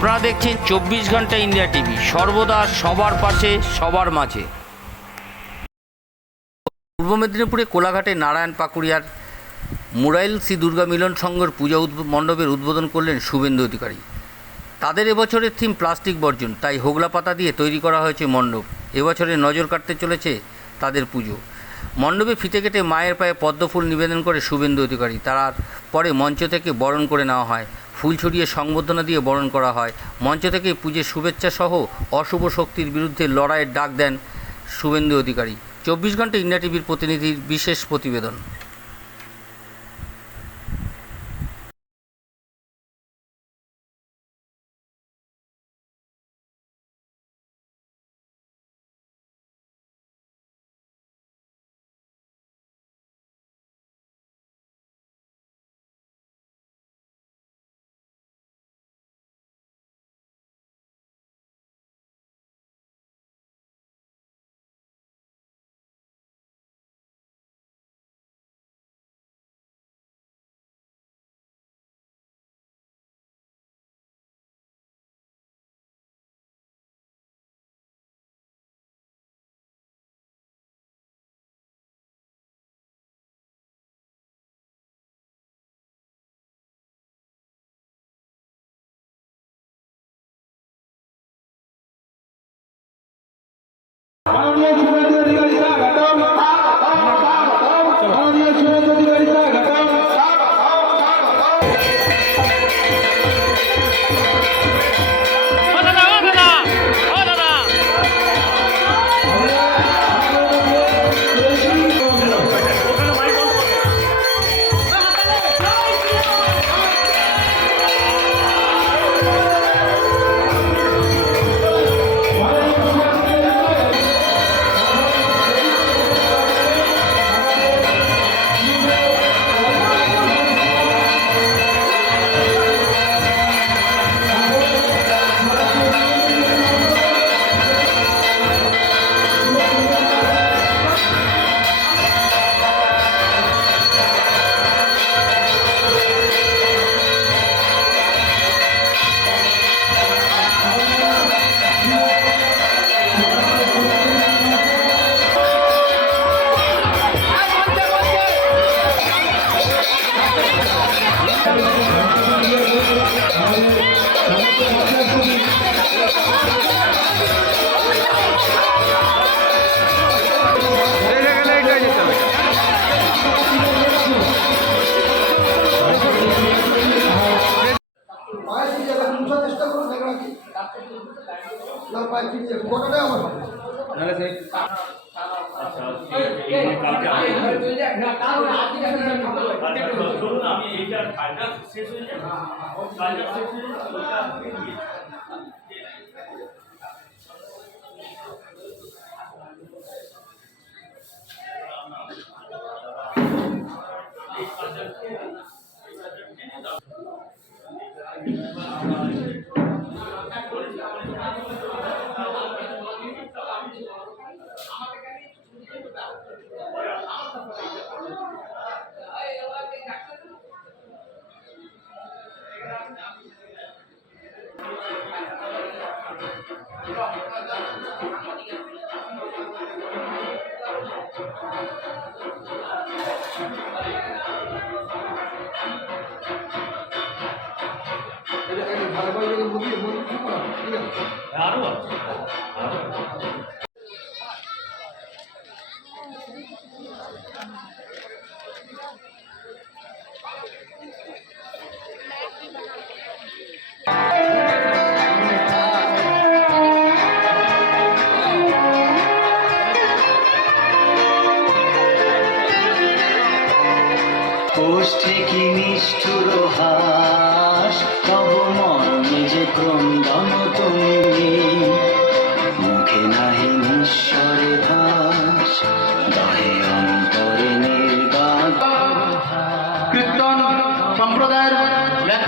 আপনারা দেখছেন চব্বিশ ঘণ্টা ইন্ডিয়া টিভি। সর্বদা সবার পাশে, সবার মাঝে। পূর্ব মেদিনীপুরে কোলাঘাটে নারায়ণ পাকুড়িয়ার মুরাইল শ্রী দুর্গা মিলন সংঘের পূজা মণ্ডপের উদ্বোধন করলেন শুভেন্দু অধিকারী। তাদের এবছরের থিম প্লাস্টিক বর্জন, তাই হোগলা পাতা দিয়ে তৈরি করা হয়েছে মণ্ডপ। এবছরে নজর কাটতে চলেছে তাদের পুজো। মণ্ডপে ফিতে কেটে মায়ের পায়ে পদ্মফুল নিবেদন করে শুভেন্দু অধিকারী। তার পরে মঞ্চ থেকে বরণ করে নেওয়া হয়। ফুল ছড়িয়ে সংবর্ধনা দিয়ে বরণ করা হয়। মঞ্চ থেকে পুজোর শুভেচ্ছা সহ অশুভ শক্তির বিরুদ্ধে লড়াইয়ের ডাক দেন শুভেন্দু অধিকারী। চব্বিশ ঘণ্টা ইন্ডিয়া টিভির প্রতিনিধির বিশেষ প্রতিবেদন। ধরুন আমি এইটার কাজটা শেষ হয়ে যাবে? কাজটা শেষ হয়ে যাবে ভালো করে ঠিক আছে। আরও আছে।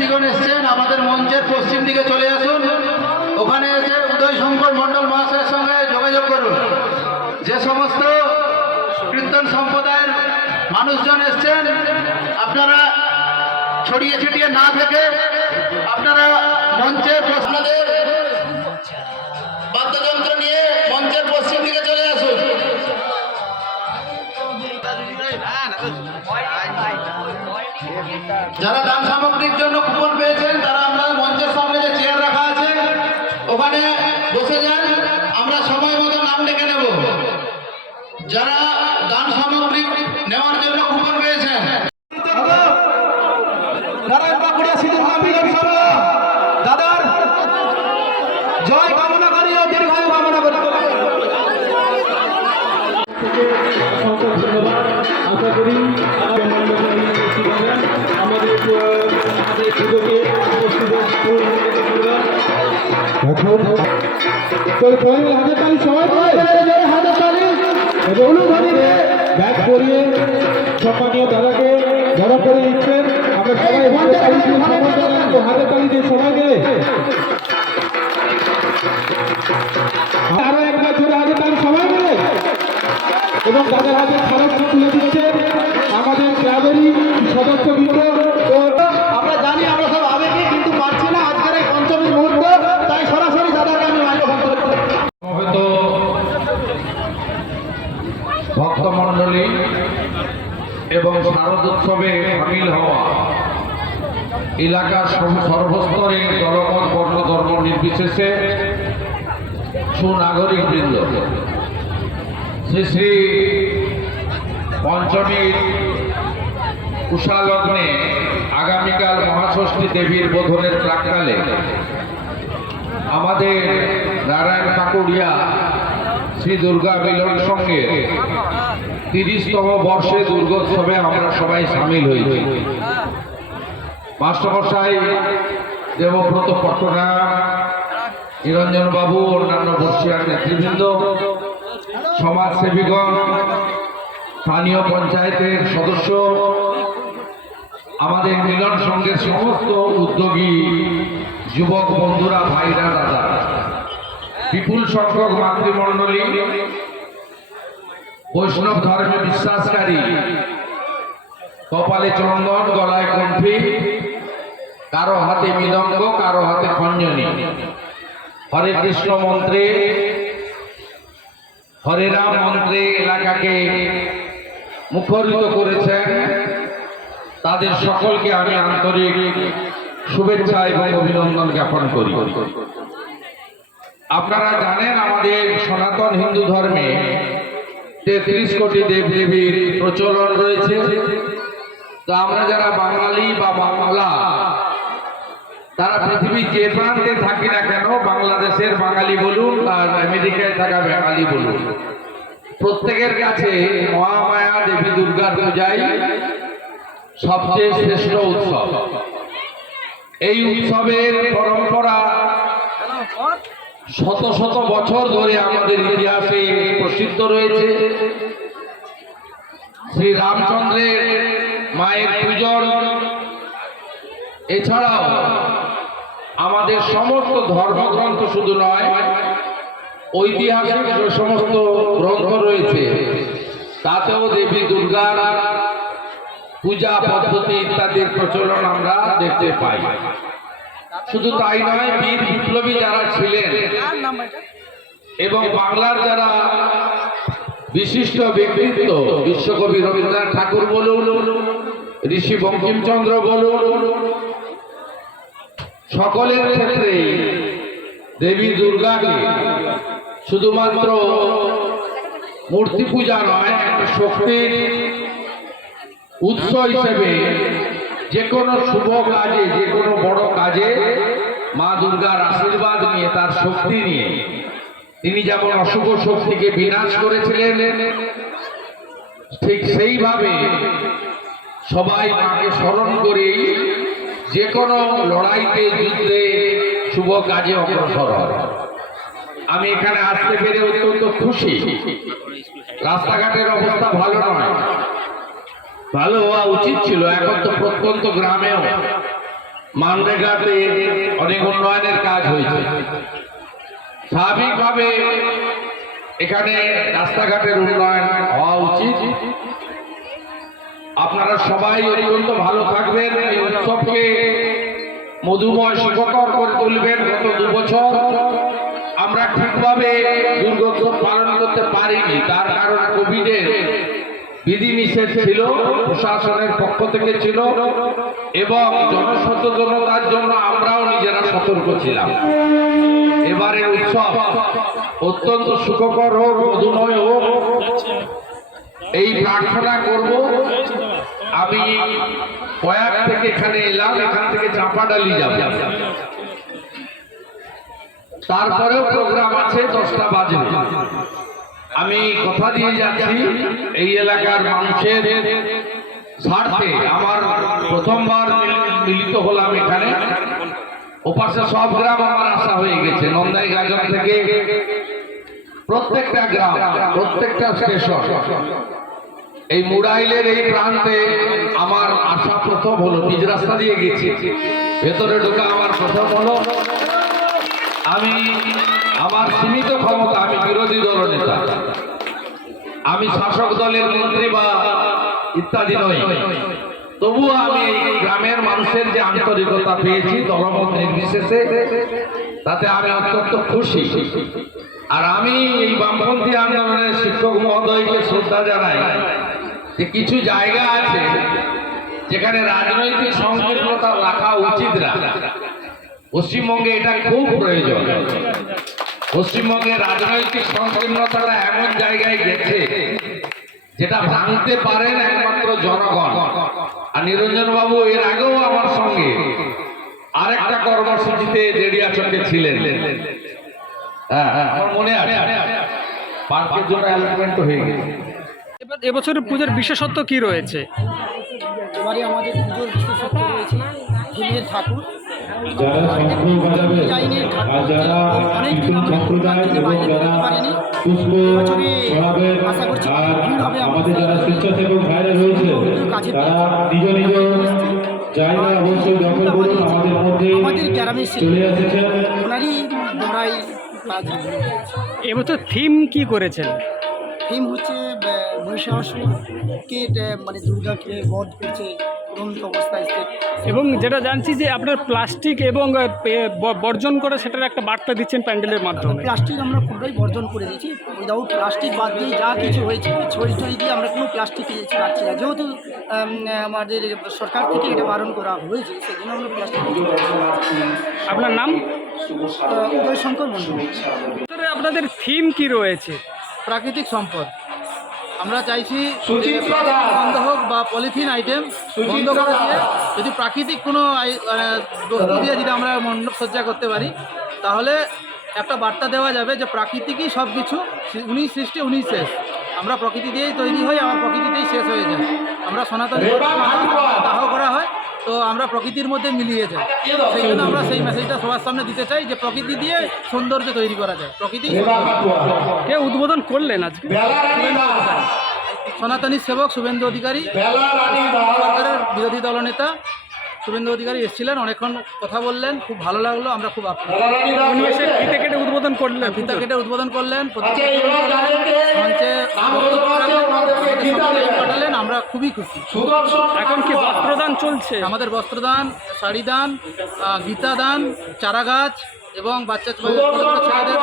ব্যক্তিগণ এসছেন, আমাদের মঞ্চের পশ্চিম দিকে চলে আসুন। ওখানে এসে উদয় শঙ্কর মণ্ডল মহাশয়ের সঙ্গে যোগাযোগ করুন। যে সমস্ত কীর্তন সম্প্রদায়ের মানুষজন এসছেন, আপনারা ছড়িয়ে ছিটিয়ে না থেকে আপনারা মঞ্চে আপনাদের বাদ্যযন্ত্র যারা দান সামগ্রী নেওয়ার জন্য কুপন পেয়েছেন। দাদার জয় কামনা করি ও দীর্ঘায়ু কামনা করি। আশা করি আমাদের মণ্ডপে উপস্থিত হবেন আমাদের আহ, আমাদের পুজোকে এখন সবাই হাতে তালি সবাই পায় হাতে তালি অনুধারীরে ব্যাগ করিয়ে সম্মানীয় দাদাকে বড় করে দিচ্ছেন আমরা সবাই হাতে তালি দিয়ে সবাই মিলে আরও একবার ধরে হাতে তালি সবাই মিলে এবং তাদের হাতে এবং শারদোৎসবে সামিল হওয়া এলাকার সর্বস্তরে দলমত বর্ণ, ধর্ম নির্বিশেষে সুনাগরিক বৃন্দ। শ্রী শ্রী পঞ্চমীর উষালগ্নে আগামীকাল মহাষষ্ঠী দেবীর বোধনের প্রাককালে আমাদের নারায়ণ কাকুরিয়া শ্রী দুর্গা মিলন সঙ্গে তিরিশতম বর্ষে দুর্গোৎসবে আমরা সবাই সামিল হয়েছি। মাস্টারমশাই দেবব্রত পট্টনায়ক নিরঞ্জন বাবু, অন্যান্য বর্ষিয়ার নেতৃবৃন্দ, সমাজসেবীগণ, স্থানীয় পঞ্চায়েতের সদস্য, আমাদের মিলন সংঘের সমস্ত উদ্যোগী যুবক বন্ধুরা, ভাইরা, দাদা। বিপুল সংখ্যক মাতৃমণ্ডলী বৈষ্ণব ধর্মে বিশ্বাসকারী। কপালে চন্দন, গলায় কণ্ঠী কারও হাতে মৃদঙ্গ, কারও হাতে খঞ্জনী। হরে কৃষ্ণ মন্ত্রে, হরে রাম মন্ত্রে এলাকাকে মুখরিত করেছেন তাদের সকলকে আমি আন্তরিক শুভেচ্ছা এবং অভিনন্দন জ্ঞাপন করি। আপনারা জানেন আমাদের সনাতন হিন্দু ধর্মে তেত্রিশ কোটি দেব দেবীর প্রচলন রয়েছে। তো আমরা যারা বাঙালি বা বাংলা, তারা পৃথিবীর যে প্রান্তে থাকি না কেন, বাংলাদেশের বাঙালি বলুন আর আমেরিকায় থাকা বাঙালি বলুন, প্রত্যেকের কাছে মহামায়া দেবী দুর্গার পূজাই সবচেয়ে শ্রেষ্ঠ উৎসব। এই উৎসবের পরম্পরা শত শত বছর ধরে আমাদের ইতিহাসে প্রসিদ্ধ রয়েছে। শ্রী রামচন্দ্রের মায়ের পূজন। এছাড়াও আমাদের সমস্ত ধর্মগ্রন্থ শুধু নয়, ঐতিহাসিক যে সমস্ত গ্রন্থ রয়েছে, তাতেও দেবী দুর্গার পূজা পদ্ধতি ইত্যাদির প্রচলন আমরা দেখতে পাই। শুধু তাই নয়, বীর বিপ্লবী যারা ছিলেন এবং বাংলার যারা বিশিষ্ট ব্যক্তিত্ব, বিশ্বকবি রবীন্দ্রনাথ ঠাকুর বলুন, ঋষি বঙ্কিমচন্দ্র বলুন, সকলের ক্ষেত্রে দেবী দুর্গাকে শুধুমাত্র মূর্তি পূজা নয় শক্তির উৎস হিসেবে যে কোনো শুভ কাজে, যে কোনো বড় কাজে মা দুর্গার আশীর্বাদ নিয়ে তার শক্তি নিয়ে। তিনি যেমন অশুভ শক্তিকে বিনাশ করেছিলেন, ঠিক সেইভাবে সবাই মাকে স্মরণ করেই যে কোনো লড়াইতে, যুদ্ধে শুভ কাজে অগ্রসর হয়। আমি এখানে আসতে পেরে অত্যন্ত খুশি। রাস্তাঘাটের অবস্থা ভালো নয়। ভালো হওয়া উচিত ছিল, এখন তো প্রত্যন্ত গ্রামেও। মানরেগাতে অনেক উন্নয়নের কাজ হয়েছে। স্বাভাবিকভাবে এখানে রাস্তাঘাটের উন্নয়ন হওয়া উচিত। আপনারা সবাই অত্যন্ত ভালো থাকবেন। এই উৎসবকে মধুময় সুখকর করে তুলবেন গত দু বছর। আমরা ঠিকভাবে দুর্গোৎসব পালন করতে পারিনি, তার কারণ কোভিডের বিধিনিষেধ ছিল, প্রশাসনের পক্ষ থেকে ছিল এবং জনসচেতনতার জন্য আমরাও নিজেরা সতর্ক ছিলাম। এবারের উৎসব অত্যন্ত সুখকর হোক, মধুময় হোক। এই প্রার্থনা করব, আমি কয়েক থেকে এখানে এলাম, এখান থেকে চাপাডালি যাব। তারপরেও প্রোগ্রাম আছে, দশটা বাজে। আমি কথা দিয়ে যাচ্ছি, এই এলাকার মানুষের স্বার্থে। আমার প্রথমবার মিল- মিলিত হলাম এখানে। ওপাশে সব গ্রাম আমার আশা হয়ে গেছে। নন্দাই গাজন থেকে প্রত্যেকটা গ্রাম, প্রত্যেকটা স্টেশন। এই মুরাইলের এই প্রান্তে আমার আশা প্রথম হলো, নিজ রাস্তা দিয়ে গেছি। ভেতরে ঢোকা আমার প্রথম হলো। আমি আমার সীমিত ক্ষমতা, আমি বিরোধী দল আমি শাসক দলের মন্ত্রী বা ইত্যাদি নই। তবুও আমি এই গ্রামের মানুষের যে আন্তরিকতা পেয়েছি দলমত নির্বিশেষে, তাতে আমি অত্যন্ত খুশি। আর আমি এই বামপন্থী আন্দোলনের শিক্ষক মহোদয়কে শ্রদ্ধা জানাই যে কিছু জায়গা আছে যেখানে রাজনৈতিক সংকীর্ণতা রাখা উচিত না। পশ্চিমবঙ্গে এটা খুব প্রয়োজন। পশ্চিমবঙ্গে রাজনৈতিক সংকীর্ণতাটা এমন জায়গায় গেছে যেটা ভাঙতে পারেন একমাত্র জনগণ। আর নিরঞ্জন বাবু এর আগেও আমার সঙ্গে আরেকটা কর্মসূচিতে রেডিয়াচকে ছিলেন। হ্যাঁ হ্যাঁ আমার মনে আছে। পার্কের জন্য অ্যালটমেন্ট হয়ে গেছে। এবার এবছরের পুজোর বিশেষত্ব কি রয়েছে? এবারে আমাদের পুজোর বিশেষত্ব রয়েছে ঠাকুর। যারা শঙ্খ বাজাবে আর যারা কীর্তন সম্প্রদায় এবং যারা পুষ্প ছড়াবেন আর আমাদের যারা স্বেচ্ছাসেবক ভাইরা রয়েছে তারা নিজ নিজ জায়গা অবশ্যই দখল করুন। আমাদের মধ্যে আমাদের গ্রামের চলে এসেছেন। ওনারই কাজ এবছর থিম কি করেছেন? থিম হচ্ছে মহিষাসুরকে মানে দুর্গাকে বধ করছে। উড়ন্ত অবস্থায়। এবং যেটা জানছি যে আপনার প্লাস্টিক এবং পে- বর্জন করে সেটার একটা বার্তা দিচ্ছেন প্যান্ডেলের মাধ্যমে। প্লাস্টিক আমরা পুরোটাই বর্জন করে দিয়েছি। উইদাউট প্লাস্টিক বাদ দিয়ে যা কিছু হয়েছে ছড়ি টড়ি দিয়ে আমরা কোনো প্লাস্টিক রাখছি না। যেহেতু আমাদের সরকার থেকে এটা বারণ করা হয়েছে সেজন্য আমরা প্লাস্টিক আপনার নাম? উদয় শঙ্কর মন্ডল আপনাদের থিম কি রয়েছে? প্রাকৃতিক সম্পদ। আমরা চাইছি বন্ধ হোক বা পলিথিন আইটেম বন্ধ করে দিয়ে যদি প্রাকৃতিক কোনো আই- মানে বস্তু দিয়ে যদি আমরা মণ্ডপ সজ্জা করতে পারি তাহলে একটা বার্তা দেওয়া যাবে যে প্রাকৃতিকই সব কিছু উনি সৃষ্টি উনি শেষ। আমরা প্রকৃতি দিয়েই তৈরি হই আমার প্রকৃতিতেই শেষ হয়ে যায়। আমরা সনাতন দাহ করা হয়। তো আমরা প্রকৃতির মধ্যে মিলিয়ে যাই। সেই জন্য আমরা সেই মেসেজটা সবার সামনে দিতে চাই যে প্রকৃতি দিয়ে সৌন্দর্য তৈরি করা যায়। প্রকৃতি কে উদ্বোধন করলেন আজকে? সনাতনী সেবক শুভেন্দু অধিকারী। সরকারের বিরোধী দলনেতা। শুভেন্দু অধিকারী এসেছিলেন অনেকক্ষণ কথা বললেন খুব ভালো লাগল আমরা খুব ফিতে কেটে উদ্বোধন করলেন ফিতা কেটে উদ্বোধন করলেন সকলকে পাঠালেন আমরা খুবই খুশি। এখন কি বস্ত্রদান চলছে? আমাদের বস্ত্রদান শাড়ি শাড়িদান গীতাদান চারাগাছ এবং বাচ্চা ছেলেদের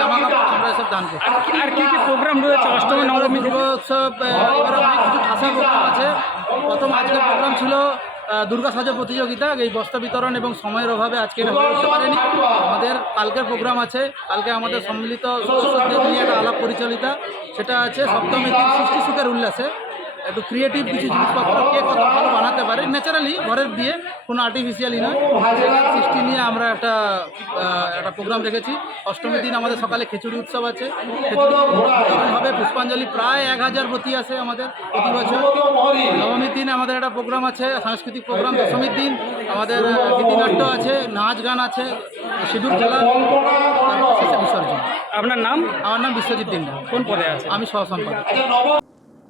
জামা কাপড় আমরা এসব দান করি আর কি- কি প্রোগ্রাম রয়েছে? অষ্টমী নবমী উৎসব এবারে অনেক কিছু ঠাসা প্রোগ্রাম আছে। প্রথম আজকের প্রোগ্রাম ছিল দুর্গা সাজা প্রতিযোগিতা, এই বস্ত্র বিতরণ এবং সময়ের অভাবে আজকে আমাদের কালকের প্রোগ্রাম আছে। কালকে আমাদের সম্মিলিত নিয়ে একটা আলাপ পরিচালিতা। সেটা আছে সপ্তমীতির সৃষ্টি সুখের উল্লাসে। একটু ক্রিয়েটিভ কিছু জিনিসপত্র কে কত ভালো বানাতে পারে? ন্যাচারালি ঘরের দিয়ে কোনো আর্টিফিশিয়ালি নয়। সৃষ্টি নিয়ে আমরা একটা একটা প্রোগ্রাম রেখেছি। অষ্টমীর দিন আমাদের সকালে খিচুড়ি উৎসব আছে। হবে। পুষ্পাঞ্জলি প্রায় এক হাজার প্রতি আছে আমাদের প্রতি বছর। নবমীর দিন আমাদের একটা প্রোগ্রাম আছে সাংস্কৃতিক প্রোগ্রাম দশমীর দিন আমাদের গীতিনাট্য আছে নাচ গান আছে সিঁদুর খেলা বিসর্জন। আপনার নাম? আমার নাম বিশ্বজিৎ দিন্ডা কোন পদে আছে? আমি সহসম্পাদক।